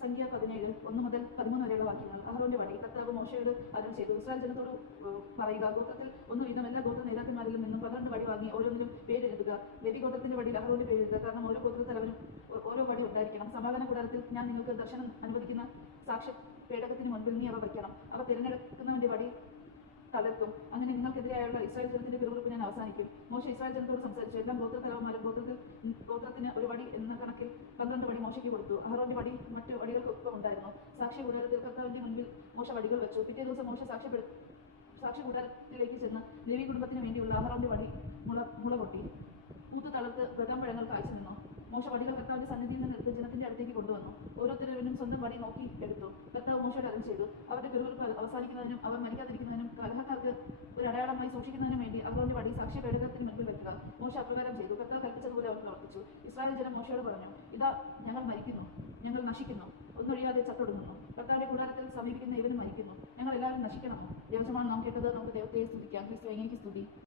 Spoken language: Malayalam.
സംഖ്യ 17 1 മുതൽ 13 വരെയുള്ള വാക്യങ്ങൾ. അഹറോന്റെ വടി. കർത്താവ് മോശയോട് അരുളി ചെയ്തു, ഇസ്രായേൽ ജനത്തോട് പറയുക, ഗോത്രത്തിൽ ഒന്ന് വീതം എല്ലാ ഗോത്ര നേതാക്കന്മാരിലും നിന്നും 12 വടി വാങ്ങി ഓരോന്നിലും പേരെഴുതുക. ലേവി ഗോത്രത്തിന്റെ വടിയിൽ അഹറോന്റെ പേരെഴുതുക. കാരണം ഓരോ ഗോത്രത്തലവനും ഓരോ വടി ഉണ്ടായിരിക്കണം. സമാധാന കൂടാരത്തിൽ ഞാൻ നിങ്ങൾക്ക് ദർശനം അനുവദിക്കുന്ന സാക്ഷ്യ പേടകത്തിന് മുൻപിൽ നീ അവ വയ്ക്കണം. അവ തിരഞ്ഞെടുക്കുന്നവന്റെ വടി തളർക്കും. അങ്ങനെ നിങ്ങൾക്കെതിരെയുള്ള ഇസ്രായേൽ ജനത്തിന്റെ പിറുപിറുപ്പ് ഞാൻ അവസാനിക്കും. മോശ ഇസ്രായേൽ ജനത്തോട് സംസാരിച്ചു. എല്ലാം ഗോത്രത്തലവന്മാരും ഗോത്രത്തിന് ഒരു വടി എന്ന കണക്കിൽ 12 വടി മോശയ്ക്ക് കൊടുത്തു. അഹറോന്റെ വടി മറ്റു വടികൾക്കൊപ്പം ഉണ്ടായിരുന്നു. സാക്ഷി കൂടാരത്തിൽ കർത്താവിന്റെ മുൻപിൽ മോശ വടികൾ വെച്ചു. പിറ്റേ ദിവസം മോശ സാക്ഷി കൂടാരത്തിലേക്ക് ചെന്ന് ലേവി കുടുംബത്തിന് വേണ്ടിയുള്ള അഹറോന്റെ വടി മുള പൊട്ടി പൂത്ത് തളർത്ത് ബദാംപഴങ്ങൾ കായ്ച്ചു നിന്നു. മോശ വടികൾ കർത്താവിന്റെ സന്നിധിയിൽ നിന്ന് എടുത്ത് ജനത്തിന്റെ അടുത്തേക്ക് കൊണ്ടുവന്നു. ഓരോരുത്തരും സ്വന്തം വടി നോക്കി എടുത്തു. കർത്താവ് മോശയോട് അരുളി ചെയ്തു, അവരുടെ പിറുപിറുപ്പ് അവസാനിക്കുന്നതിനും അവർ മരിക്കാതിരിക്കുന്നതിനും കലഹക്കാർക്ക് ഒരു അടയാളമായി സൂക്ഷിക്കുന്നതിനും വേണ്ടി അഹറോന്റെ വടി സാക്ഷ്യ പേടകത്തിന് മുൻപിൽ വയ്ക്കുക. മോശ അപ്രകാരം ചെയ്തു. കർത്താവ് കൽപ്പിച്ചതുപോലെ അവർ പ്രവർത്തിച്ചു. ഇസ്രായേൽ ജനം മോശയോട് പറഞ്ഞു, ഇതാ ഞങ്ങൾ മരിക്കുന്നു, ഞങ്ങൾ നശിക്കുന്നു, ഒന്നൊഴിയാതെ ചത്തൊടുങ്ങുന്നു. കർത്താവിന്റെ കൂടാരത്തിൽ സമീപിക്കുന്ന ഇവനും മരിക്കുന്നു, ഞങ്ങൾ എല്ലാവരും നശിക്കണം. ദിവസമാണ് നാം കേട്ടത്. നമുക്ക് ദൈവത്തെ സ്തുതിക്കാം. ക്രിസ്തു, എനിക്ക് സ്തുതി.